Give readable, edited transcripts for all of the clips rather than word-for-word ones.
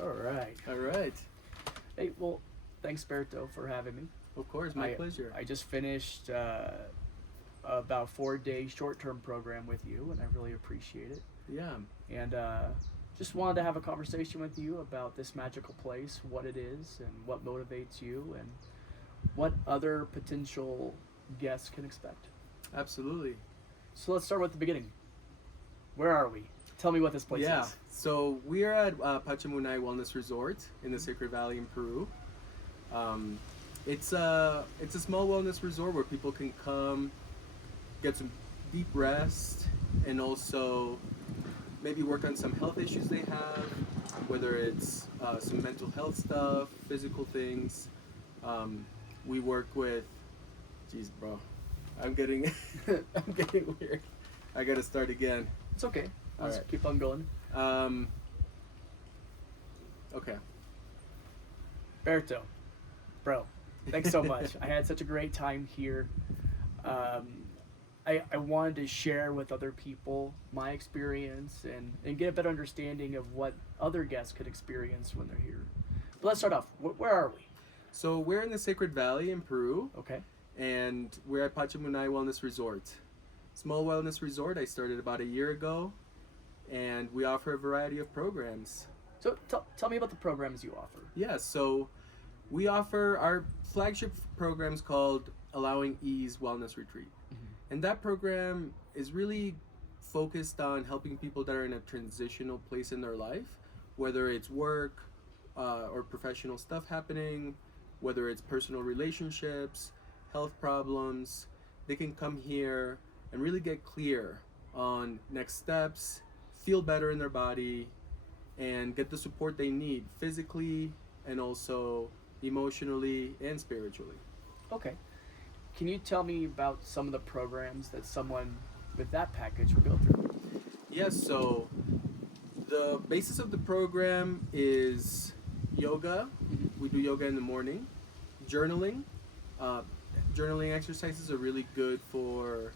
All right. All right. Hey, well, thanks, Berto, for having me. Of course, my pleasure. I just finished about 4 day short-term program with you, and I really appreciate it. Yeah. And just wanted to have a conversation with you about this magical place, what it is, and what motivates you, and what other potential guests can expect. Absolutely. So let's start with the beginning. Where are we? Tell me what this place Yeah. is. So we are at Pacha Munay Wellness Resort in the Sacred Valley in Peru. It's a small wellness resort where people can come, get some deep rest, and also maybe work on some health issues they have, whether it's some mental health stuff, physical things. We work with, geez, bro, I'm getting I'm getting weird. I gotta start again. It's okay. Let's Alright. keep on going. Okay. Berto, bro, thanks so much. I had such a great time here. I wanted to share with other people my experience and get a better understanding of what other guests could experience when they're here. But let's start off. Where are we? So we're in the Sacred Valley in Peru, Okay. and we're at Pacha Munay Wellness Resort. Small wellness resort. I started about a year ago, and we offer a variety of programs. So tell me about the programs you offer. Yeah, so we offer our flagship programs called Allowing Ease Wellness Retreat. And that program is really focused on helping people that are in a transitional place in their life, whether it's work or professional stuff happening, whether it's personal relationships, health problems. They can come here and really get clear on next steps, feel better in their body, and get the support they need physically and also emotionally and spiritually. Okay. Can you tell me about some of the programs that someone with that package would go through? Yes, so the basis of the program is yoga. We do yoga in the morning. Journaling. Journaling exercises are really good for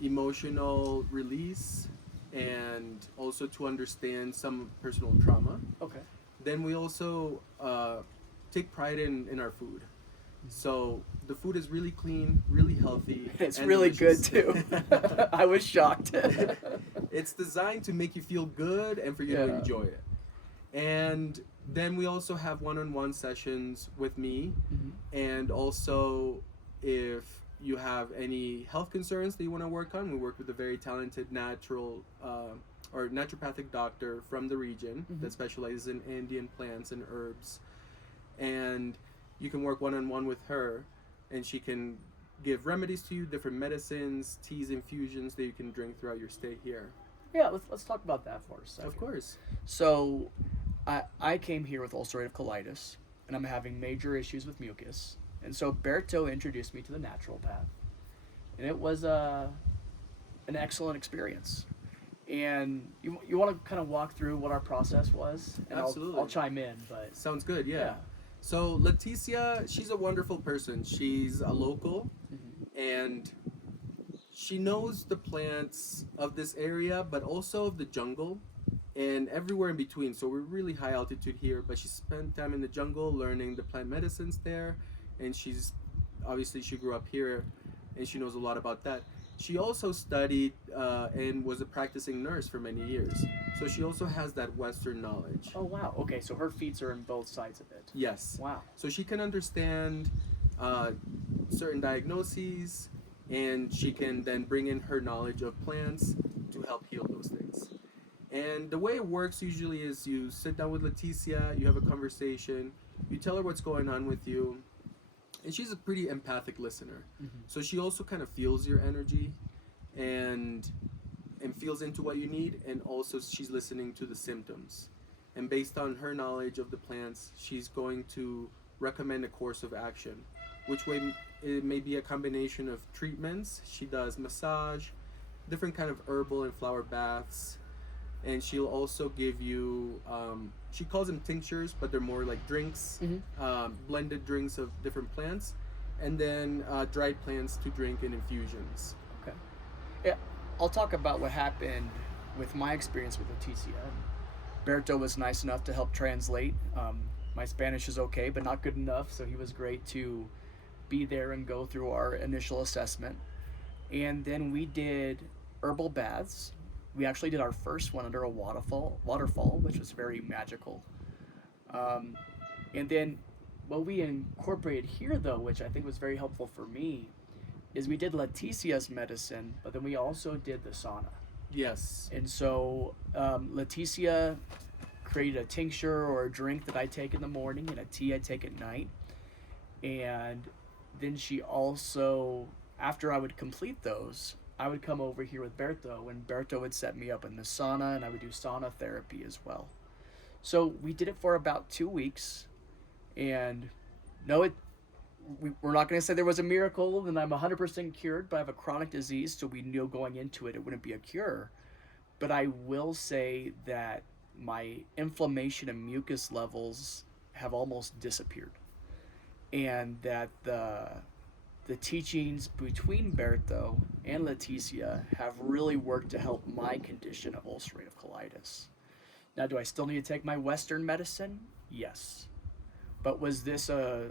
emotional release and also to understand some personal trauma. Okay. Then we also take pride in our food. So the food is really clean, really healthy. It's and really delicious. good too. I was shocked. It's designed to make you feel good and for you to Yeah. enjoy it. And then we also have one-on-one sessions with me. And also if you have any health concerns that you want to work on, we work with a very talented natural or naturopathic doctor from the region that specializes in Andean plants and herbs. And you can work one-on-one with her, and she can give remedies to you, different medicines, teas, infusions that you can drink throughout your stay here. Yeah, let's talk about that for a second. Of course. So, I came here with ulcerative colitis, and I'm having major issues with mucus. And so Berto introduced me to the natural path, and it was an excellent experience. And you want to kind of walk through what our process was, and Absolutely. I'll chime in. But Sounds good, yeah. yeah. So Leticia, she's a wonderful person. She's a local, and she knows the plants of this area, but also of the jungle and everywhere in between. So we're really high altitude here, but she spent time in the jungle learning the plant medicines there, and she's obviously she grew up here, and she knows a lot about that. She also studied and was a practicing nurse for many years. So she also has that Western knowledge. Oh wow. Okay, so her feet are in both sides of it. Yes. Wow. So she can understand certain diagnoses, and she can then bring in her knowledge of plants to help heal those things. And the way it works usually is you sit down with Leticia, you have a conversation, you tell her what's going on with you, and she's a pretty empathic listener. So she also kind of feels your energy and feels into what you need, and also she's listening to the symptoms. And based on her knowledge of the plants, she's going to recommend a course of action, which way it may be a combination of treatments. She does massage, different kind of herbal and flower baths, and she'll also give you she calls them tinctures, but they're more like drinks, blended drinks of different plants, and then dried plants to drink in infusions. Okay. Yeah, I'll talk about what happened with my experience with Leticia. Berto was nice enough to help translate. My Spanish is okay, but not good enough, so he was great to be there and go through our initial assessment. And then we did herbal baths. We actually did our first one under a waterfall, which was very magical. Um, and then what we incorporated here, though, which I think was very helpful for me, is we did Leticia's medicine, but then we also did the sauna. Yes. And so Leticia created a tincture or a drink that I take in the morning and a tea I take at night. And then she also, after I would complete those, I would come over here with Berto, and Berto would set me up in the sauna, and I would do sauna therapy as well. So we did it for about 2 weeks, and no, we're not going to say there was a miracle and I'm 100% cured, but I have a chronic disease, so we knew going into it wouldn't be a cure. But I will say that my inflammation and mucus levels have almost disappeared, and that the teachings between Berto and Leticia have really worked to help my condition of ulcerative colitis. Now, do I still need to take my Western medicine? Yes. But was this a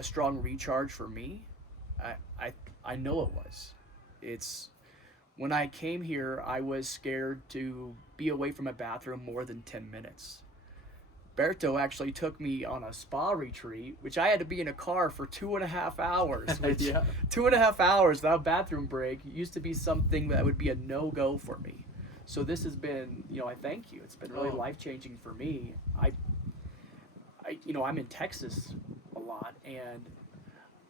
strong recharge for me? I know it was. It's when I came here, I was scared to be away from a bathroom more than 10 minutes. Berto actually took me on a spa retreat, which I had to be in a car for 2.5 hours. Which Yeah. 2.5 hours without a bathroom break used to be something that would be a no-go for me. So this has been, I thank you. It's been really life-changing for me. I'm in Texas a lot, and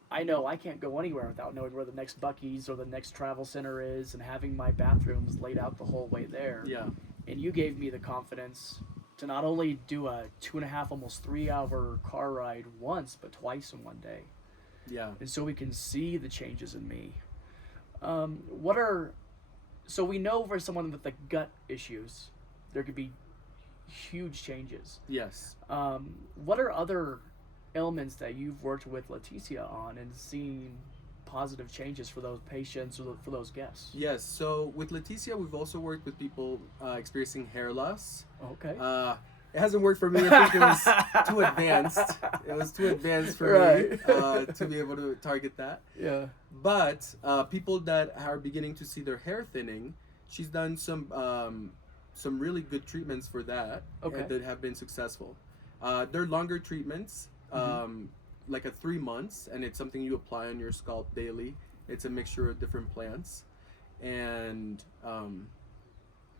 I know I can't go anywhere without knowing where the next Buc-ee's or the next travel center is and having my bathrooms laid out the whole way there. Yeah. And you gave me the confidence to not only do a 2.5, almost 3 hour car ride once, but twice in one day. Yeah. And so we can see the changes in me. So we know for someone with like gut issues, there could be huge changes. Yes. What are other ailments that you've worked with Leticia on and seen positive changes for those patients or for those guests? Yes. So with Leticia, we've also worked with people experiencing hair loss. Okay. It hasn't worked for me. I think it was too advanced. It was too advanced for me to be able to target that. Yeah. But people that are beginning to see their hair thinning, she's done some really good treatments for that that have been successful. They're longer treatments, like a 3 months, and it's something you apply on your scalp daily. It's a mixture of different plants, and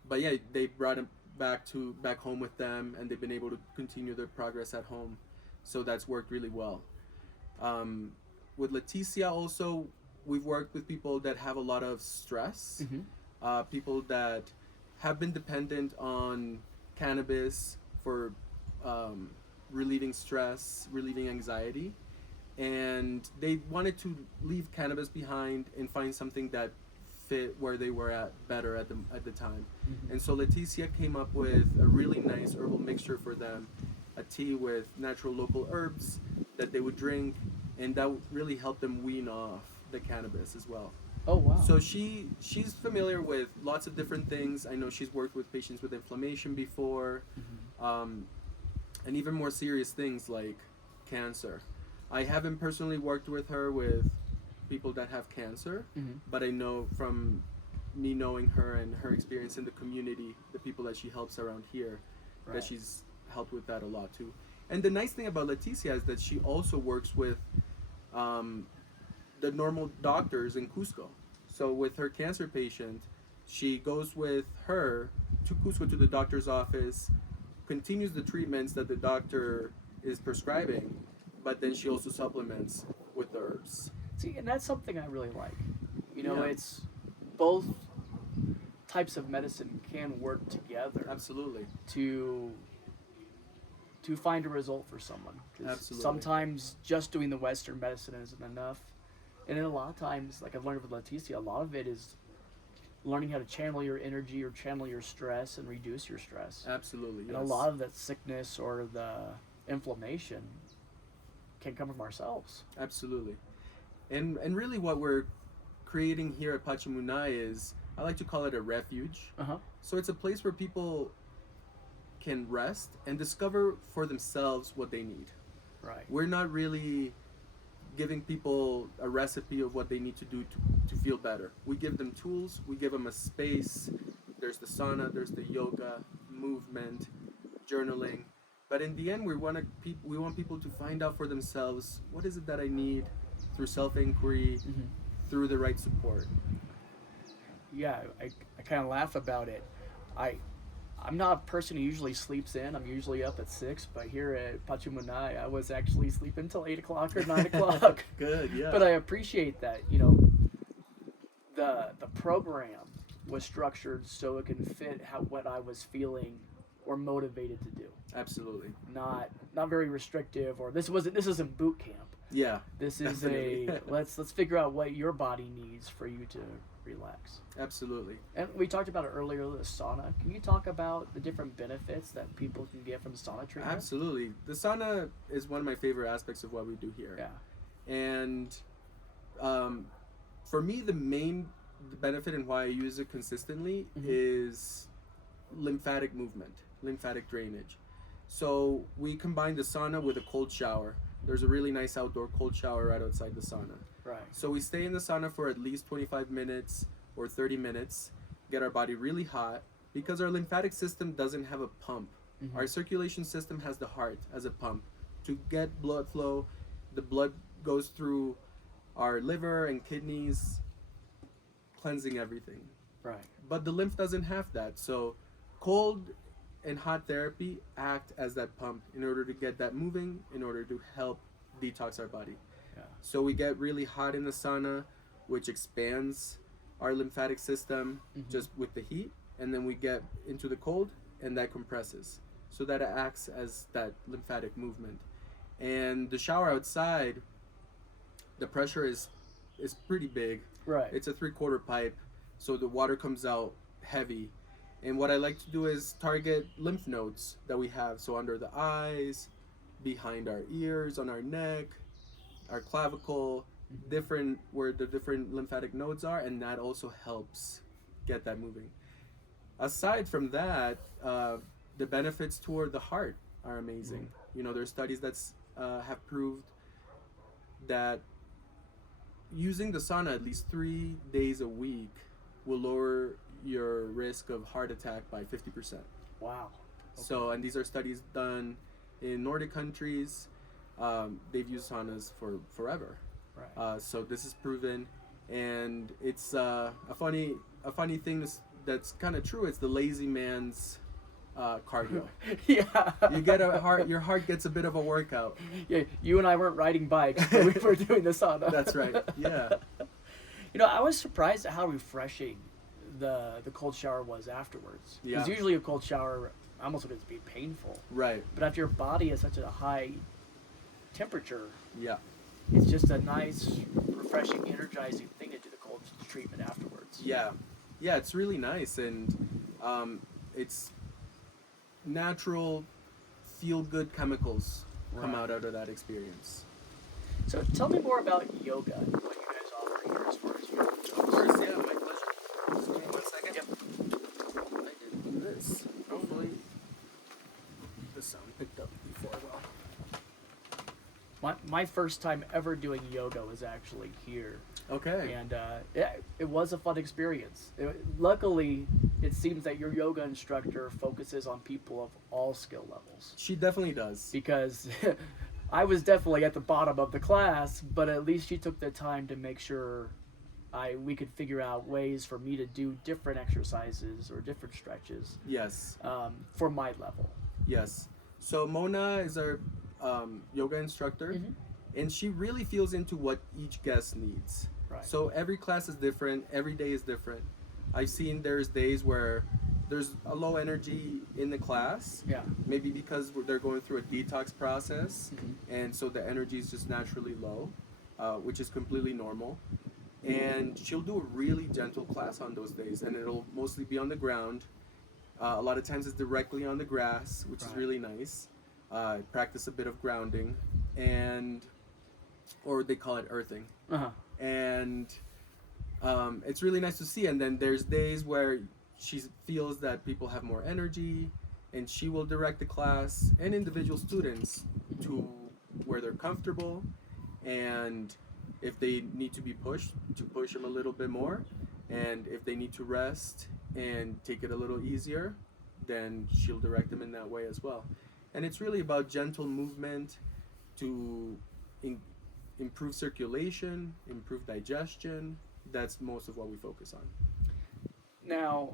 but yeah, they brought him back home with them, and they've been able to continue their progress at home, so that's worked really well. With Leticia also, we've worked with people that have a lot of stress, people that have been dependent on cannabis for relieving stress, relieving anxiety, and they wanted to leave cannabis behind and find something that fit where they were at better at the time. And so Leticia came up with a really nice herbal mixture for them, a tea with natural local herbs that they would drink, and that really helped them wean off the cannabis as well. Oh, wow. So she's familiar with lots of different things. I know she's worked with patients with inflammation before, and even more serious things like cancer. I haven't personally worked with her with people that have cancer, but I know from me knowing her and her experience in the community, the people that she helps around here, that she's helped with that a lot too. And the nice thing about Leticia is that she also works with the normal doctors in Cusco. So with her cancer patient, she goes with her to Cusco to the doctor's office, continues the treatments that the doctor is prescribing, but then she also supplements with the herbs. See, and that's something I really like. It's both types of medicine can work together. Absolutely. To find a result for someone. 'Cause Absolutely. sometimes just doing the Western medicine isn't enough. And then a lot of times, like I've learned with Leticia, a lot of it is learning how to channel your energy or channel your stress and reduce your stress. Absolutely, yes. And a lot of that sickness or the inflammation can come from ourselves. Absolutely. And really what we're creating here at Pacha Munay is, I like to call it a refuge. So it's a place where people can rest and discover for themselves what they need. Right. We're not really giving people a recipe of what they need to do to feel better. We give them tools, we give them a space. There's the sauna, there's the yoga, movement, journaling. But in the end, we want people to find out for themselves, what is it that I need, through self-inquiry, through the right support. Yeah, I kind of laugh about it. I'm not a person who usually sleeps in. I'm usually up at 6, but here at Pacha Munay, I was actually sleeping till 8 o'clock or 9 o'clock. Good, yeah. But I appreciate that, the program was structured so it can fit what I was feeling or motivated to do. Absolutely. Not very restrictive, or this isn't boot camp. Yeah. This is definitely. let's figure out what your body needs for you to relax. Absolutely. And we talked about it earlier, the sauna. Can you talk about the different benefits that people can get from the sauna treatment? Absolutely. The sauna is one of my favorite aspects of what we do here. Yeah. And for me, the main benefit and why I use it consistently is lymphatic movement, lymphatic drainage. So we combine the sauna with a cold shower. There's a really nice outdoor cold shower right outside the sauna. Right. So we stay in the sauna for at least 25 minutes or 30 minutes, get our body really hot, because our lymphatic system doesn't have a pump. Our circulation system has the heart as a pump. To get blood flow, the blood goes through our liver and kidneys, cleansing everything. Right. But the lymph doesn't have that. So cold and hot therapy act as that pump in order to get that moving, in order to help detox our body. Yeah. So we get really hot in the sauna, which expands our lymphatic system just with the heat, and then we get into the cold, and that compresses. So that it acts as that lymphatic movement. And the shower outside, the pressure is pretty big. Right. It's a 3/4 pipe, so the water comes out heavy. And what I like to do is target lymph nodes that we have. So under the eyes, behind our ears, on our neck, our clavicle, where the different lymphatic nodes are, and that also helps get that moving. Aside from that, the benefits toward the heart are amazing. There's studies that have proved that using the sauna at least 3 days a week will lower your risk of heart attack by 50%. Wow. Okay. So, and these are studies done in Nordic countries. They've used saunas for forever. Right. So this is proven, and it's a funny thing that's kind of true. It's the lazy man's cardio. Yeah. You get your heart gets a bit of a workout. Yeah, you and I weren't riding bikes, but we were doing the sauna. That's right. Yeah. I was surprised at how refreshing the cold shower was afterwards. Yeah. Because usually a cold shower, I almost want it to be painful. Right. But after your body is such a high temperature, Yeah. it's just a nice, refreshing, energizing thing to do the cold treatment afterwards. Yeah. Yeah, it's really nice, and it's natural, feel-good chemicals come Right. out of that experience. So tell me more about yoga and what you guys offer here as far as yoga. Of course, yeah, my pleasure. Just give me 1 second. Yep. I did do this. Hopefully, the sound picked up before well. My first time ever doing yoga was actually here. Okay. And it was a fun experience. Luckily, it seems that your yoga instructor focuses on people of all skill levels. She definitely does. Because I was definitely at the bottom of the class, but at least she took the time to make sure we could figure out ways for me to do different exercises or different stretches Yes. for my level. Yes. So Mona is our yoga instructor, and she really feels into what each guest needs. Right. So every class is different. Every day is different. I've seen there's days where there's a low energy in the class. Yeah. Maybe because they're going through a detox process, and so the energy is just naturally low, which is completely normal. And she'll do a really gentle class on those days, and it'll mostly be on the ground. A lot of times it's directly on the grass, which is Right. really nice. Practice a bit of grounding, or they call it earthing. Uh-huh. And it's really nice to see. And then there's days where she feels that people have more energy, and she will direct the class and individual students to where they're comfortable, and if they need to be pushed, to push them a little bit more, and if they need to rest and take it a little easier, then she'll direct them in that way as well. And it's really about gentle movement to improve circulation, improve digestion. That's most of what we focus on. Now,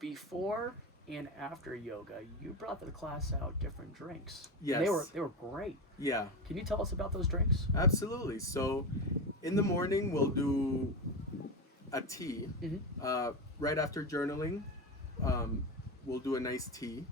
before and after yoga, you brought the class out different drinks. Yes. And they were great. Yeah, Can you tell us about those drinks? absolutely. So in the morning, we'll do a tea. Right after journaling, we'll do a nice tea.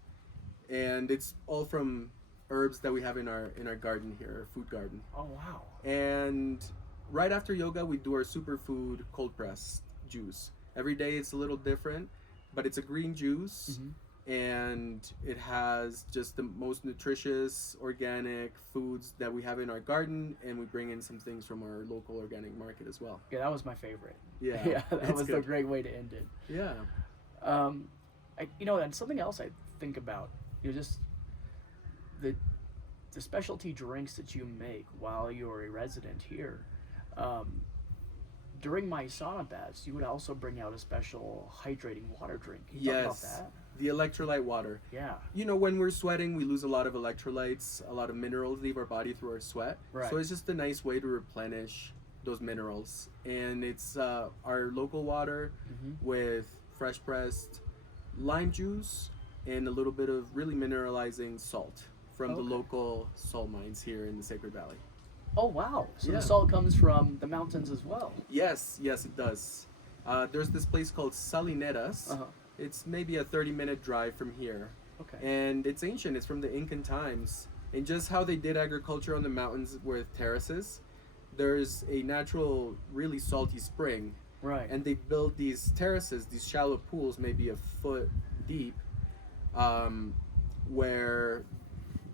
And it's all from herbs that we have in our garden here, our food garden. Oh wow. And right after yoga, we do our superfood cold press juice. Every day it's a little different, but it's a green juice, and it has just the most nutritious organic foods that we have in our garden, and we bring in some things from our local organic market as well. Yeah, that was my favorite. Yeah, Yeah, that it's was a good. great way to end it. Yeah, And something else I think about, just the specialty drinks that you make while you're a resident here. During my sauna baths, you would also bring out a special hydrating water drink. Can you talk about yes, that? the electrolyte water. Yeah. When we're sweating, we lose a lot of electrolytes, a lot of minerals leave our body through our sweat. Right. So it's just a nice way to replenish those minerals. And it's our local water with fresh pressed lime juice and a little bit of really mineralizing salt from the Okay. local salt mines here in the Sacred Valley. Oh wow. So Yeah. the salt comes from the mountains as well. Yes, it does. There's this place called Salineras. Uh-huh. It's maybe a 30-minute drive from here. Okay. And it's ancient. It's from the Incan times. And just how they did agriculture on the mountains with terraces, there's a natural, really salty spring. Right. And they built these terraces, these shallow pools, maybe a foot deep, where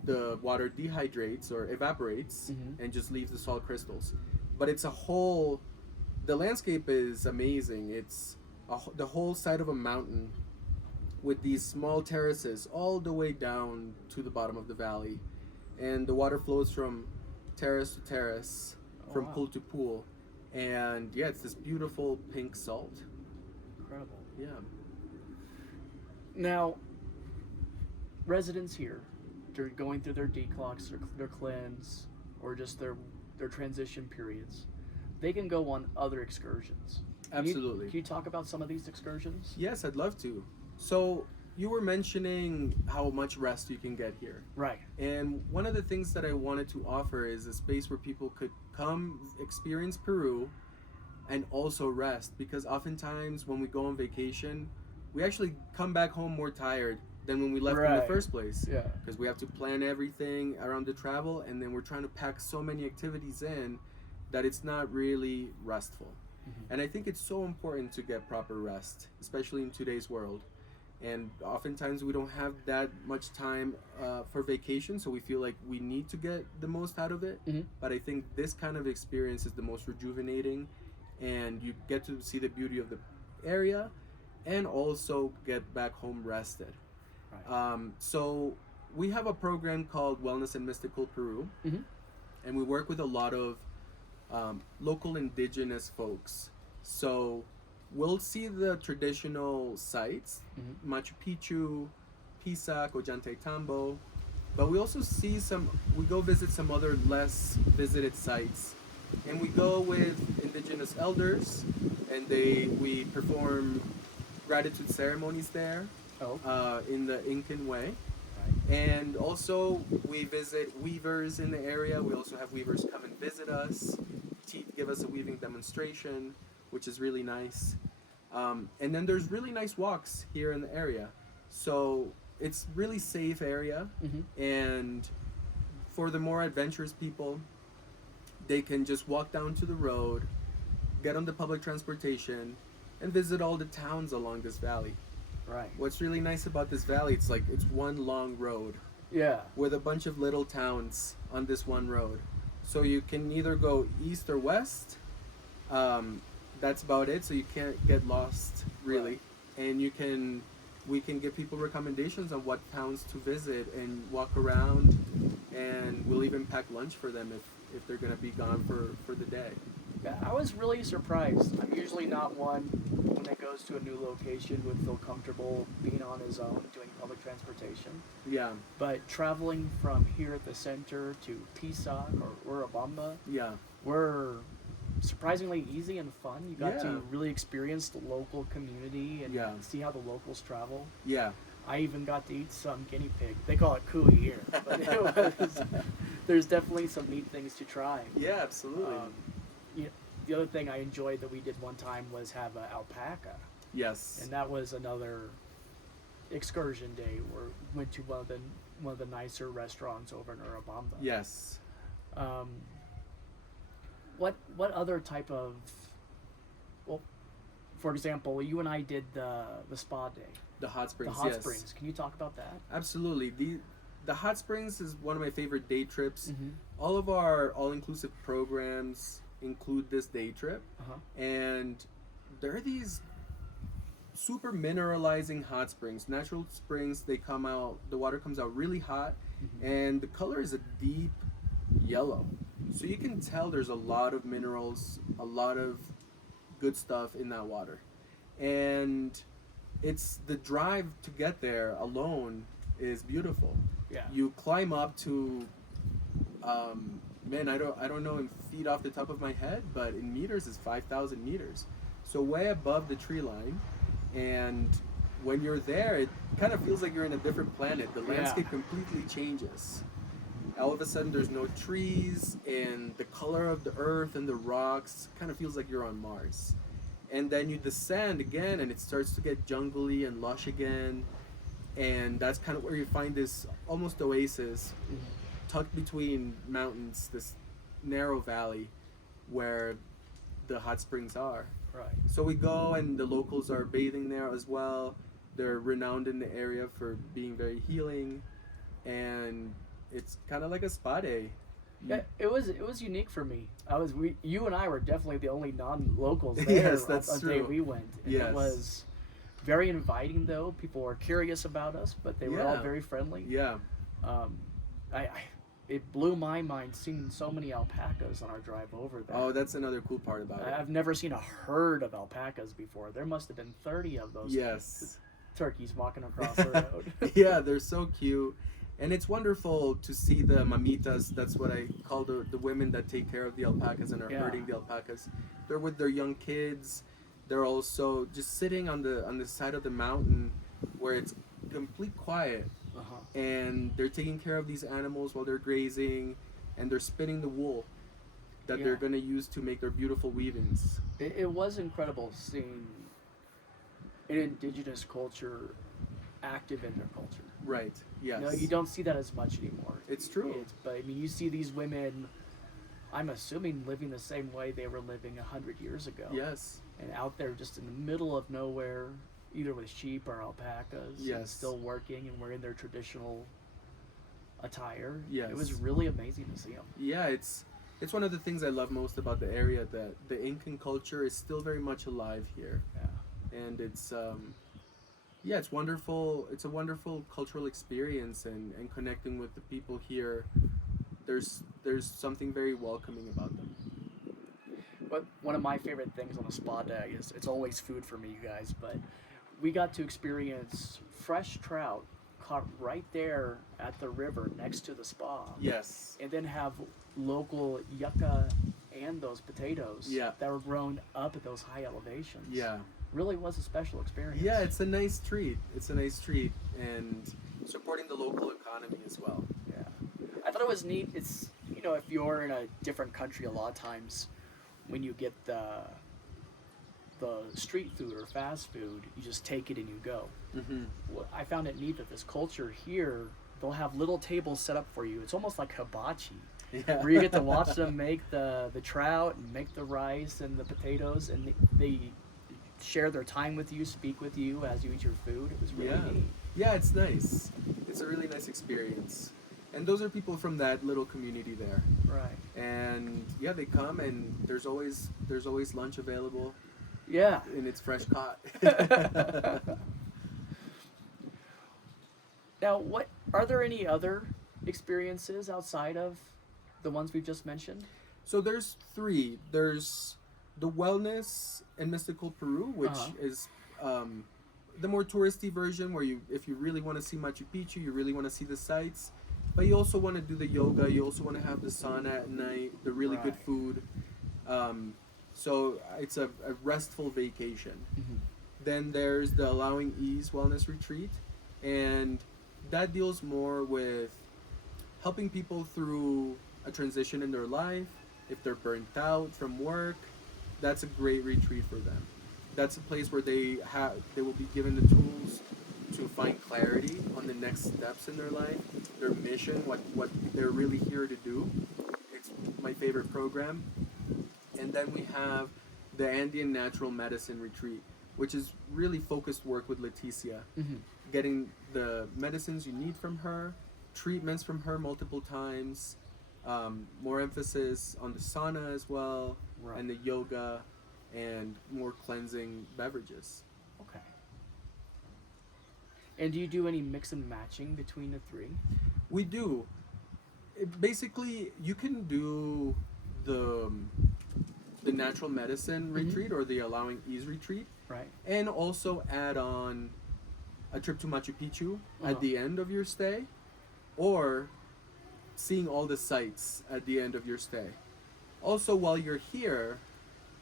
the water dehydrates or evaporates and just leaves the salt crystals. But it's the landscape is amazing. It's the whole side of a mountain with these small terraces all the way down to the bottom of the valley. And the water flows from terrace to terrace, from wow. pool to pool. And yeah, it's this beautiful pink salt. Incredible. Yeah. Now, residents here, during going through their declox, their cleanse, or just their transition periods, they can go on other excursions. Absolutely. Can you talk about some of these excursions? Yes, I'd love to. So you were mentioning how much rest you can get here. Right. And one of the things that I wanted to offer is a space where people could come experience Peru and also rest, because oftentimes when we go on vacation, we actually come back home more tired than when we left in the Right. first place. Yeah. Because we have to plan everything around the travel, and then we're trying to pack so many activities in that it's not really restful. And I think it's so important to get proper rest, especially in today's world. And oftentimes we don't have that much time for vacation, so we feel like we need to get the most out of it. But I think this kind of experience is the most rejuvenating, and you get to see the beauty of the area and also get back home rested. Right. So we have a program called Wellness and Mystical Peru, and we work with a lot of local indigenous folks. So we'll see the traditional sites, Machu Picchu, Pisac, Ollantaytambo, but we also see we go visit some other less visited sites, and we go with indigenous elders, and we perform gratitude ceremonies there in the Incan way. Right. And also we visit weavers in the area. We also have weavers come and visit us, give us a weaving demonstration, which is really nice. And then there's really nice walks here in the area. So it's really safe area. And for the more adventurous people, they can just walk down to the road, get on the public transportation, and visit all the towns along this valley. Right. What's really nice about this valley, it's one long road Yeah. with a bunch of little towns on this one road. So you can either go east or west. That's about it. So you can't get lost really. Right. And you can we can give people recommendations on what towns to visit and walk around, and we'll even pack lunch for them if they're going to be gone for the day. Yeah, I was really surprised. I'm usually not one when it goes to a new location who would feel comfortable being on his own doing public transportation. Yeah, But traveling from here at the center to Pisac or Urubamba yeah, were surprisingly easy and fun. You got Yeah. to really experience the local community and Yeah. see how the locals travel. yeah, I even got to eat some guinea pig. They call it cuy here, but it was. There's definitely some neat things to try. yeah, absolutely. You know, the other thing I enjoyed that we did one time was have an alpaca, Yes. and that was another excursion day where we went to one of the nicer restaurants over in Urubamba. Yes. Um, what other type of, well, for example, you and I did the spa day, The hot springs. the hot yes. springs. Can you talk about that? Absolutely. The hot springs is one of my favorite day trips. Mm-hmm. All of our all-inclusive programs include this day trip, Uh-huh. and there are these super mineralizing hot springs, natural springs. They come out, the water comes out really hot, Mm-hmm. and the color is a deep yellow, so you can tell there's a lot of minerals, a lot of good stuff in that water. And it's the drive to get there alone is beautiful. Yeah. You climb up to man, I don't know in feet off the top of my head, but in meters is 5,000 meters, so way above the tree line. And when you're there, it kind of feels like you're in a different planet. The landscape completely changes. All of a sudden there's no trees, and the color of the earth and the rocks kind of feels like you're on Mars. And then you descend again, and it starts to get jungly and lush again, and that's kind of where you find this almost oasis tucked between mountains, this narrow valley where the hot springs are. Right. So we go, and the locals are bathing there as well. They're renowned in the area for being very healing, and it's kind of like a spa day. Yeah, it was unique for me. You and I were definitely the only non-locals there. Yes, that's on the day true. we went. And Yes. It was very inviting, though. People were curious about us, but they were all Yeah. very friendly. Yeah, It blew my mind seeing so many alpacas on our drive over there. oh, that's another cool part about it. I've never seen a herd of alpacas before. There must have been 30 of those Yes. turkeys walking across the road. Yeah, they're so cute. And it's wonderful to see the mamitas. That's what I call the women that take care of the alpacas and are Yeah. herding the alpacas. They're with their young kids. They're also just sitting on the side of the mountain where it's complete quiet, Uh-huh. and they're taking care of these animals while they're grazing, and they're spinning the wool that Yeah. they're going to use to make their beautiful weavings. It was incredible seeing an indigenous culture active in their culture. Right. Yes. No, you don't see that as much anymore. It's true. But I mean, you see these women, I'm assuming, living the same way they were living 100 years ago. Yes. And out there just in the middle of nowhere, either with sheep or alpacas, and Yes. still working and wearing their traditional attire. Yes. It was really amazing to see them. Yeah, it's one of the things I love most about the area, that the Incan culture is still very much alive here, Yeah. and it's it's wonderful. It's a wonderful cultural experience, and connecting with the people here. There's something very welcoming about them. But one of my favorite things on a spa day is it's always food for me, you guys, but we got to experience fresh trout caught right there at the river next to the spa. Yes. And then have local yucca and those potatoes Yeah. that were grown up at those high elevations. Yeah. Really was a special experience. Yeah, it's a nice treat. It's a nice treat, and supporting the local economy as well. Yeah. I thought it was neat. It's, if you're in a different country, a lot of times when you get the street food or fast food, you just take it and you go. Mm-hmm. Well, I found it neat that this culture here, they'll have little tables set up for you. It's almost like hibachi, Yeah. where you get to watch them make the trout and make the rice and the potatoes, and they share their time with you, speak with you as you eat your food. It was really Yeah. neat. Yeah, it's nice. It's a really nice experience. And those are people from that little community there. Right. And yeah, they come, and there's always lunch available, Yeah. and it's fresh caught. Now, what are there any other experiences outside of the ones we've just mentioned? So there's three. There's the wellness and mystical Peru, which Uh-huh. is um, the more touristy version, where if you really want to see Machu Picchu, you really want to see the sights, but you also want to do the yoga. You also want to have the sauna at night, the really good Right. food. Um, so it's a restful vacation. Mm-hmm. Then there's the Allowing Ease Wellness Retreat, and that deals more with helping people through a transition in their life. If they're burnt out from work, that's a great retreat for them. That's a place where they will be given the tools to find clarity on the next steps in their life, their mission, what they're really here to do. It's my favorite program. And then we have the Andean Natural Medicine Retreat, which is really focused work with Leticia, Mm-hmm. getting the medicines you need from her, treatments from her multiple times, more emphasis on the sauna as well, Right. and the yoga, and more cleansing beverages. Okay. And do you do any mix and matching between the three? We do. Basically, you can do the the natural medicine retreat or the Allowing Ease retreat, Right. and also add on a trip to Machu Picchu Uh-huh. at the end of your stay, or seeing all the sights at the end of your stay. Also, while you're here,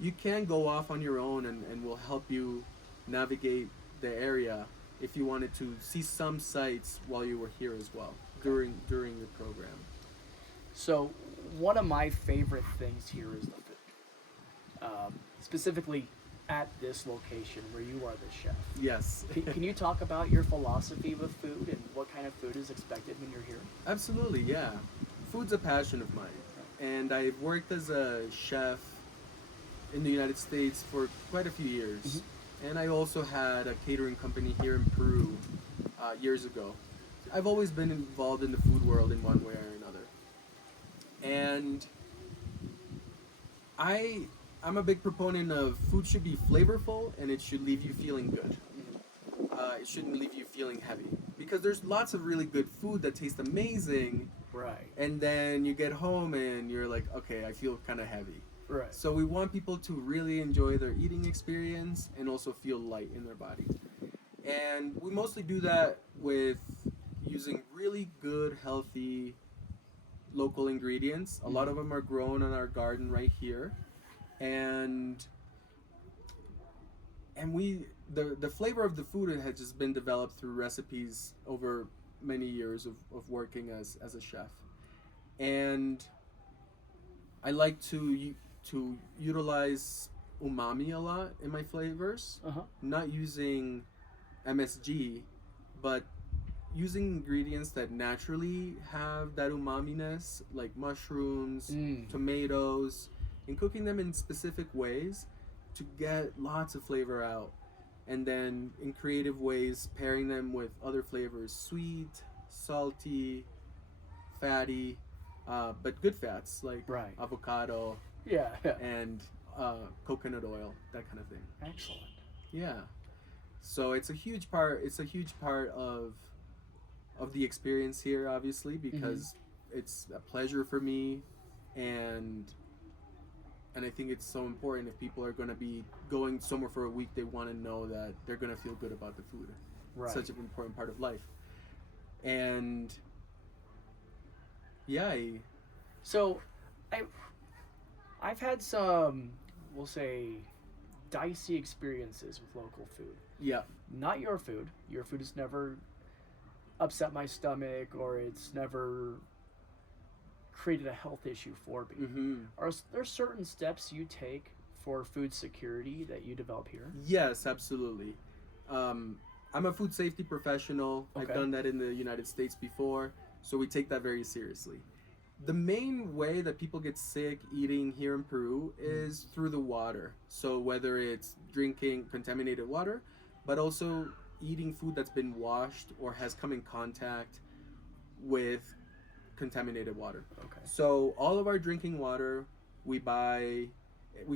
you can go off on your own, and we'll help you navigate the area if you wanted to see some sights while you were here as well during your program. So, one of my favorite things here is the food. Specifically at this location where you are the chef. Yes. Can you talk about your philosophy with food and what kind of food is expected when you're here? Absolutely, yeah. Food's a passion of mine. And I've worked as a chef in the United States for quite a few years. Mm-hmm. And I also had a catering company here in Peru years ago. I've always been involved in the food world in one way or another. And I'm a big proponent of food should be flavorful and it should leave you feeling good. It shouldn't leave you feeling heavy. Because there's lots of really good food that tastes amazing, Right. and then you get home and you're like, okay, I feel kind of heavy. Right. So we want people to really enjoy their eating experience and also feel light in their body. And we mostly do that with using really good, healthy, local ingredients. A lot of them are grown in our garden right here. And the flavor of the food has just been developed through recipes over many years of working as a chef. And I like to utilize umami a lot in my flavors, Uh-huh. not using MSG, but using ingredients that naturally have that umaminess, like mushrooms, tomatoes, and cooking them in specific ways to get lots of flavor out. And then in creative ways, pairing them with other flavors, sweet, salty, fatty, but good fats like Right. avocado Yeah. and coconut oil, that kind of thing. Excellent. Yeah. So it's a huge part. It's a huge part of the experience here, obviously, because it's a pleasure for me, and I think it's so important. If people are going to be going somewhere for a week, they want to know that they're going to feel good about the food. Right. Such an important part of life. And yeah, So, I've had some, we'll say, dicey experiences with local food. yeah, Not your food. Your food has never upset my stomach, or it's never created a health issue for me. Are there certain steps you take for food security that you develop here? yes, absolutely. I'm a food safety professional. I've Okay. done that in the United States before, so we take that very seriously. The main way that people get sick eating here in Peru is through the water. So whether it's drinking contaminated water, but also eating food that's been washed or has come in contact with contaminated water. Okay. So all of our drinking water we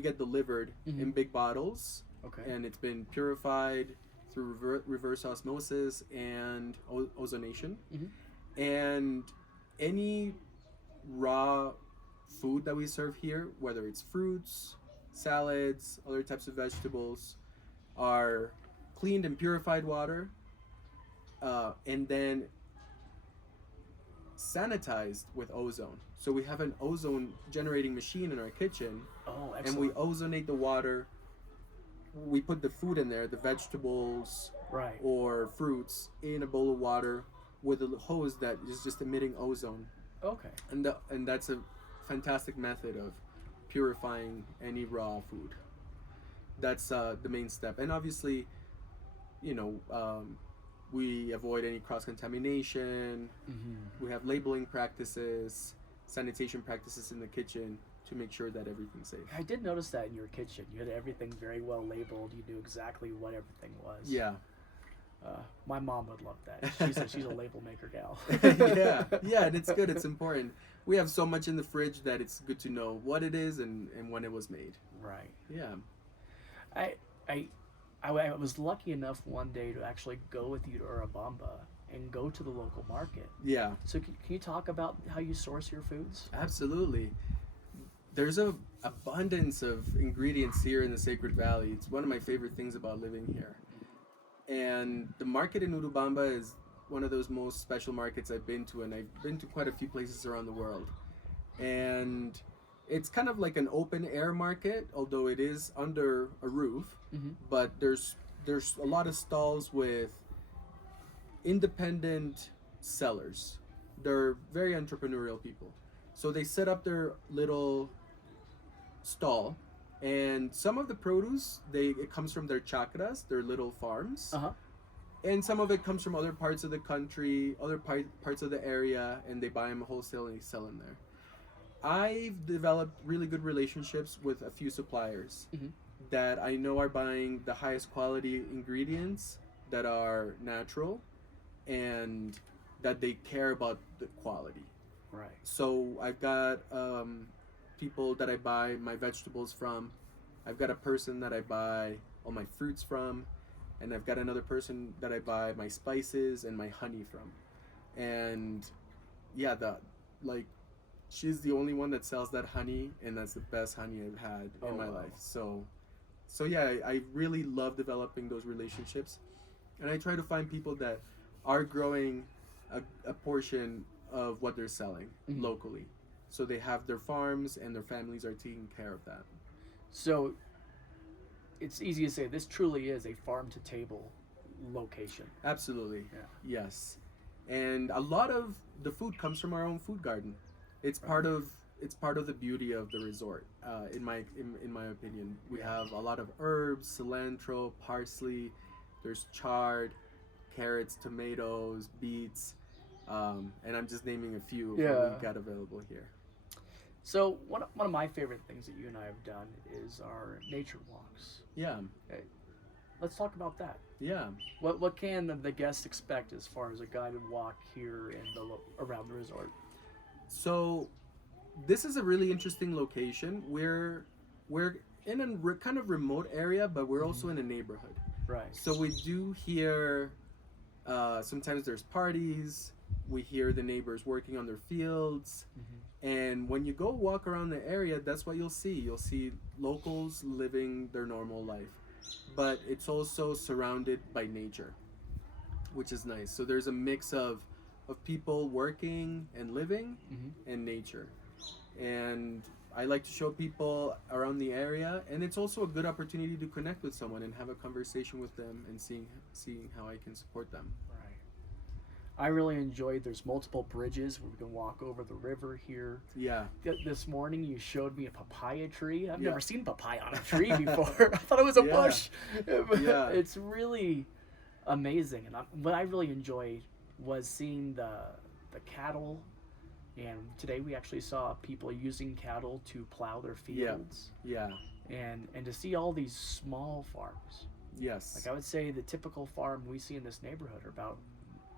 get delivered in big bottles, Okay. and it's been purified through reverse osmosis and ozonation. Mm-hmm. And any raw food that we serve here, whether it's fruits, salads, other types of vegetables, are cleaned in purified water, and then sanitized with ozone. So we have an ozone generating machine in our kitchen, Oh, and we excellent. ozonate the water. We put the food in there, the vegetables Right. or fruits, in a bowl of water with a hose that is just emitting ozone, Okay. and that's a fantastic method of purifying any raw food. That's the main step, and obviously, you know, we avoid any cross contamination. Mm-hmm. We have labeling practices, sanitation practices in the kitchen to make sure that everything's safe. I did notice that in your kitchen. You had everything very well labeled. You knew exactly what everything was. Yeah. My mom would love that. She's a label maker gal. Yeah, and it's good. It's important. We have so much in the fridge that it's good to know what it is and when it was made. Right. Yeah. I was lucky enough one day to actually go with you to Urubamba and go to the local market. Yeah, So can you talk about how you source your foods? absolutely. There's a abundance of ingredients here in the Sacred Valley. It's one of my favorite things about living here. And the market in Urubamba is one of those most special markets I've been to, and I've been to quite a few places around the world. And it's kind of like an open air market, although it is under a roof. Mm-hmm. But there's a lot of stalls with independent sellers. They're very entrepreneurial people. So they set up their little stall, and some of the produce it comes from their chacras, their little farms, Uh-huh. and some of it comes from other parts of the country, other parts of the area, and they buy them wholesale and they sell them there. I've developed really good relationships with a few suppliers Mm-hmm. that I know are buying the highest quality ingredients that are natural and that they care about the quality. Right. So I've got people that I buy my vegetables from. I've got a person that I buy all my fruits from, and I've got another person that I buy my spices and my honey from. And yeah, she's the only one that sells that honey, and that's the best honey I've had in my wow. life. So yeah, I really love developing those relationships, and I try to find people that are growing a portion of what they're selling Mhm. locally, so they have their farms and their families are taking care of that. So it's easy to say this truly is a farm to table location. Absolutely. Yeah. Yes. And a lot of the food comes from our own food garden. It's part of the beauty of the resort. In my opinion, we have a lot of herbs, cilantro, parsley. There's chard, carrots, tomatoes, beets, and I'm just naming a few of what we've got available here. So one of my favorite things that you and I have done is our nature walks. Yeah. Let's talk about that. Yeah. What can the guest expect as far as a guided walk here in around the resort? So this is a really interesting location. We're in a kind of remote area, but we're also in a neighborhood. Right. So we do hear sometimes there's parties. We hear the neighbors working on their fields. Mm-hmm. And when you go walk around the area, that's what you'll see. You'll see locals living their normal life. But it's also surrounded by nature, which is nice. So there's a mix of people working and living Mm-hmm. and nature. And I like to show people around the area, and it's also a good opportunity to connect with someone and have a conversation with them and seeing how I can support them. Right. I really enjoyed. There's multiple bridges where we can walk over the river here. Yeah. This morning you showed me a papaya tree. I've Yeah. never seen papaya on a tree before. I thought it was a Yeah. bush. Yeah. It's really amazing, and what I really enjoyed was seeing the cattle. And today we actually saw people using cattle to plow their fields. Yeah. And to see all these small farms. Yes. Like I would say the typical farm we see in this neighborhood are about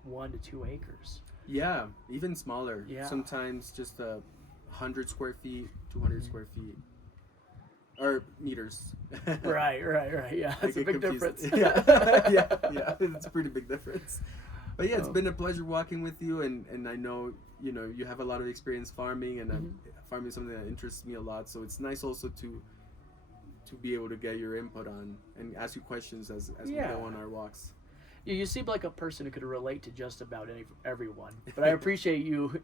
1 to 2 acres. Yeah, even smaller. Yeah. Sometimes just 100 square feet, 200 Mhm. square feet. or meters. Right. Yeah, I it's a get big confused. difference. Yeah, it's a pretty big difference. But yeah, it's Oh. been a pleasure walking with you, and I know you have a lot of experience farming, and Mhm. farming is something that interests me a lot. So it's nice also to be able to get your input on and ask you questions as we Yeah. go on our walks. You seem like a person who could relate to just about everyone. But I appreciate you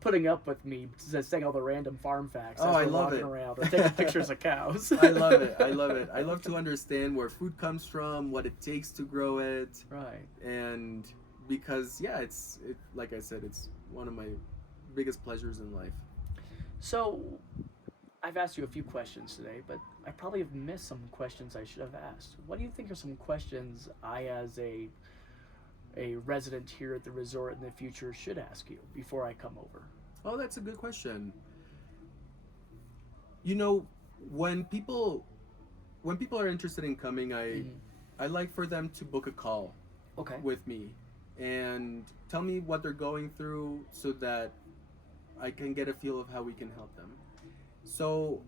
putting up with me saying all the random farm facts Oh, as I we're love walking it. around or taking pictures of cows. I love it. I love it. I love to understand where food comes from, what it takes to grow it, Right. and because yeah, like I said, it's one of my biggest pleasures in life. So, I've asked you a few questions today, but I probably have missed some questions I should have asked. What do you think are some questions I, as a resident here at the resort in the future, should ask you before I come over? Oh, that's a good question. You know, when people when people are interested in coming, Mhm. I like for them to book a call Okay. with me and tell me what they're going through so that I can get a feel of how we can help them. So,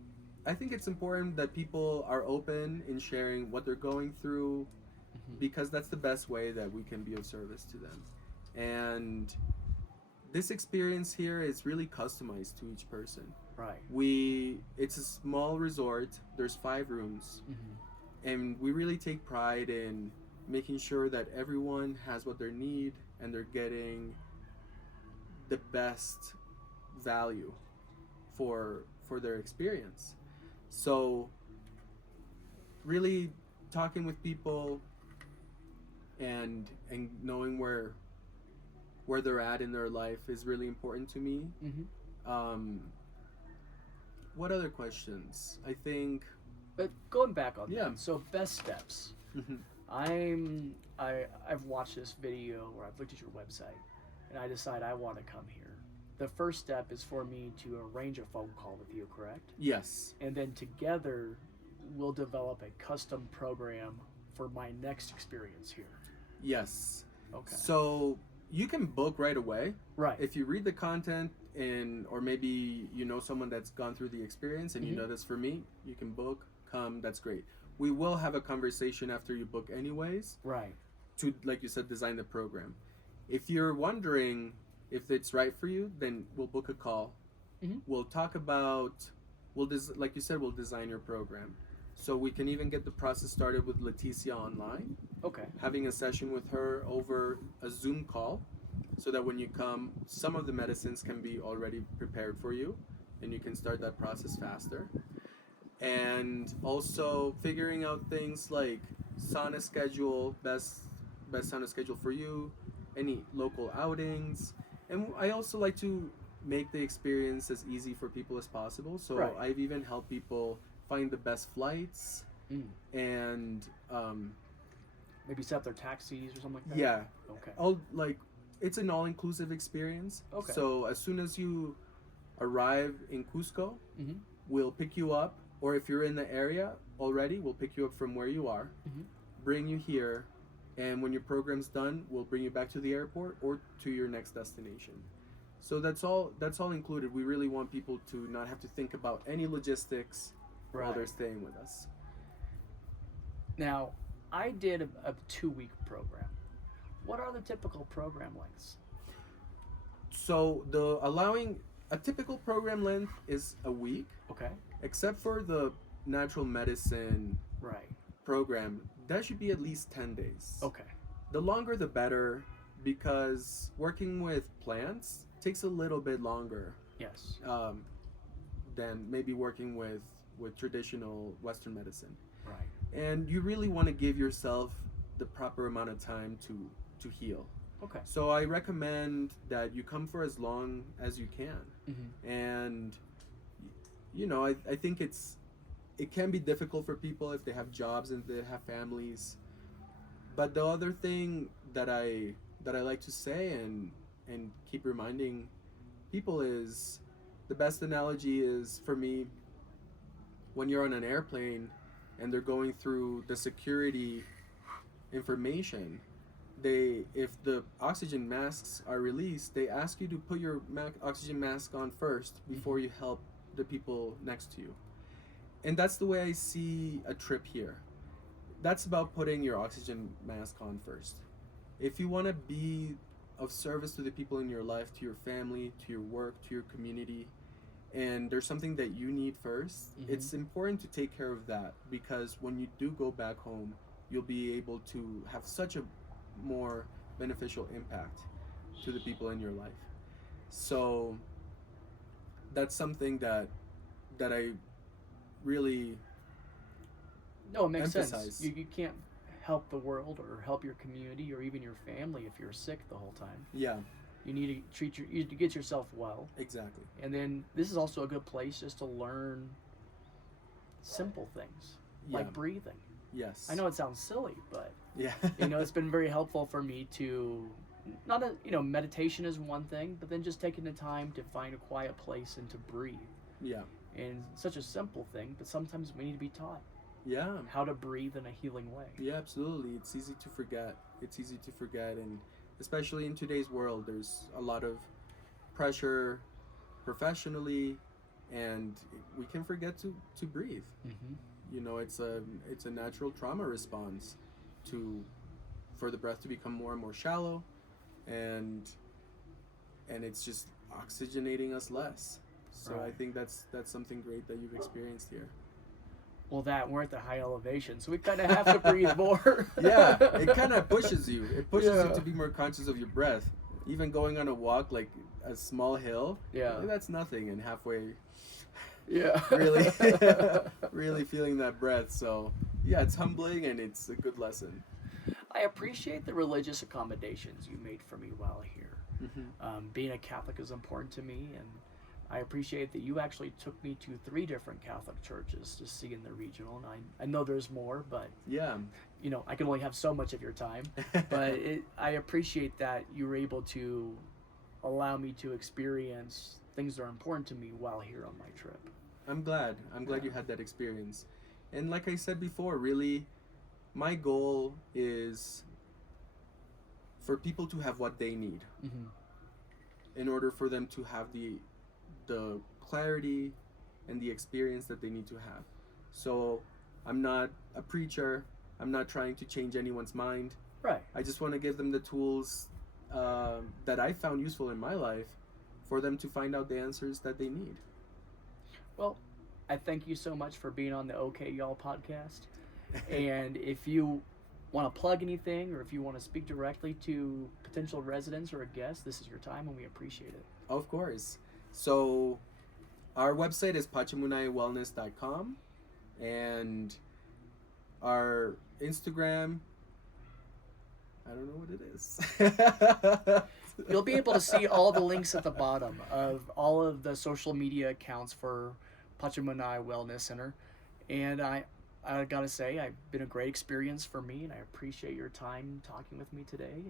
I think it's important that people are open in sharing what they're going through Mhm. because that's the best way that we can be of service to them. And this experience here is really customized to each person. Right. It's a small resort. There's 5 rooms, Mhm. and we really take pride in making sure that everyone has what they need and they're getting the best value for their experience. So really talking with people and knowing where they're at in their life is really important to me. Mhm. Um, what other questions? I think But going back on yeah. that, so best steps. Mhm. I've watched this video or I've looked at your website, and I decide I want to come here. The first step is for me to arrange a phone call with you, correct? Yes. And then together we'll develop a custom program for my next experience here. Yes. Okay. So you can book right away. Right. If you read the content or maybe you know someone that's gone through the experience and you Mhm. know this for me, you can book, come, that's great. We will have a conversation after you book anyways Right. to, like you said, design the program. If you're wondering if it's right for you, then we'll book a call. Mhm. We'll talk about, like you said, we'll design your program. So we can even get the process started with Leticia online, Okay. having a session with her over a Zoom call so that when you come, some of the medicines can be already prepared for you and you can start that process faster. And also figuring out things like sauna schedule, best sauna schedule for you, any local outings. And I also like to make the experience as easy for people as possible. So Right. I've even helped people find the best flights Mm. and Maybe set up their taxis or something like that. yeah, Okay. it's an all-inclusive experience. Okay. So as soon as you arrive in Cusco, Mhm. we'll pick you up, or if you're in the area already, we'll pick you up from where you are, Mhm. bring you here, and when your program's done, we'll bring you back to the airport or to your next destination. So that's all included. We really want people to not have to think about any logistics while they're Right. staying with us. Now, I did a 2 week program. What are the typical program lengths? So the allowing a typical program length is a week, Okay. except for the natural medicine Right. program. That should be at least 10 days. Okay. The longer the better because working with plants takes a little bit longer Yes. than maybe working with traditional Western medicine. Right. And you really want to give yourself the proper amount of time to heal. Okay. So I recommend that you come for as long as you can. Mhm. And I think it can be difficult for people if they have jobs and they have families. But the other thing that I like to say and keep reminding people is the best analogy is for me when you're on an airplane and they're going through the security information. If the oxygen masks are released, they ask you to put your oxygen mask on first before you help the people next to you. And that's the way I see a trip here. That's about putting your oxygen mask on first. If you want to be of service to the people in your life, to your family, to your work, to your community, and there's something that you need 1st, it's important to take care of that, because when you do go back home, you'll be able to have such a more beneficial impact to the people in your life. So that's something that I really No, it makes sense. emphasize. You can't help the world or help your community or even your family if you're sick the whole time. Yeah, You need to you need to get yourself well. exactly. And then this is also a good place just to learn simple things Yeah. like breathing. Yes. I know it sounds silly, but Yeah. it's been very helpful for me to meditation is one thing, but then just taking the time to find a quiet place and to breathe. Yeah. And such a simple thing, but sometimes we need to be taught Yeah. how to breathe in a healing way. Yeah, absolutely. It's easy to forget. And especially in today's world, there's a lot of pressure professionally, and we can forget to breathe. It's a natural trauma response for the breath to become more and more shallow, and it's just oxygenating us less. So I Right. think that's something great that you've experienced here. Well, we're at the high elevation, so we kind of have to breathe more. Yeah, it kind of pushes you. It pushes Yeah. you to be more conscious of your breath. Even going on a walk, like a small hill, Yeah. that's nothing. And halfway, Yeah. really, really feeling that breath. So, yeah, it's humbling and it's a good lesson. I appreciate the religious accommodations you made for me while here. Being a Catholic is important to me, and I appreciate that you actually took me to 3 different Catholic churches to see in the regional. And I know there's more, but Yeah. I can only have so much of your time. But I appreciate that you were able to allow me to experience things that are important to me while here on my trip. I'm glad you had that experience. And like I said before, really, my goal is for people to have what they need in order for them to have the clarity and the experience that they need to have. So I'm not a preacher. I'm not trying to change anyone's mind. Right. I just want to give them the tools that I found useful in my life for them to find out the answers that they need. Well, I thank you so much for being on the OK Y'all podcast. And if you want to plug anything, or if you want to speak directly to potential residents or a guest, this is your time, and we appreciate it. Of course. So our website is pachamunaywellness.com, and our Instagram, I don't know what it is. You'll be able to see all the links at the bottom of all of the social media accounts for Pacha Munay Wellness Center. And I gotta say, it's been a great experience for me, and I appreciate your time talking with me today.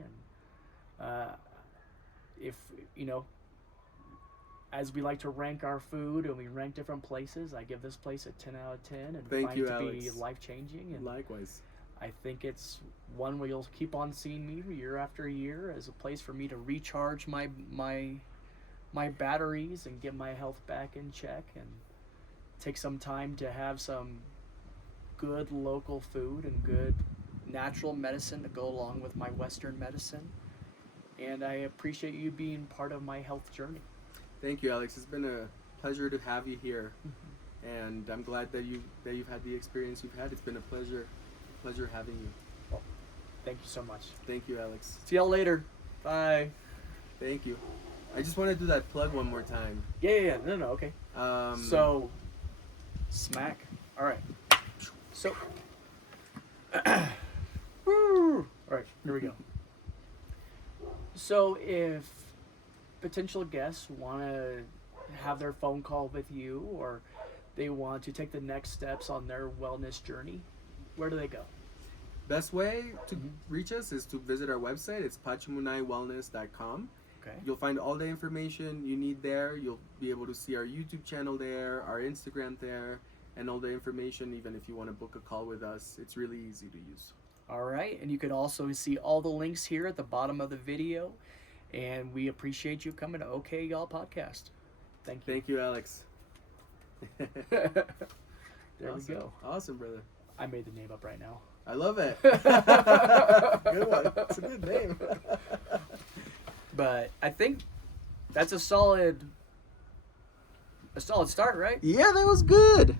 And if as we like to rank our food and we rank different places, I give this place a 10 out of 10 and Thank find you, it to Alex. be life-changing. And Likewise. I think it's one where you'll keep on seeing me year after year as a place for me to recharge my batteries and get my health back in check, and take some time to have some good local food and good natural medicine to go along with my Western medicine. And I appreciate you being part of my health journey. Thank you, Alex. It's been a pleasure to have you here, and I'm glad that you've had the experience you've had. It's been a pleasure having you. Well, thank you so much. Thank you, Alex. See y'all later. Bye. Thank you. I just want to do that plug one more time. Yeah. No, okay. So, smack. All right. So, woo. All right, here we go. So, if potential guests want to have their phone call with you, or they want to take the next steps on their wellness journey, where do they go? Best way to reach us is to visit our website. It's pachamunaywellness.com. Okay. You'll find all the information you need there. You'll be able to see our YouTube channel there, our Instagram there, and all the information. Even if you want to book a call with us, it's really easy to use. All right, and you can also see all the links here at the bottom of the video. And we appreciate you coming to OK Y'all Podcast. Thank you. Thank you, Alex. There Awesome. we go. Awesome, brother. I made the name up right now. I love it. Good one. It's a good name. But I think that's a solid start, right? Yeah, that was good.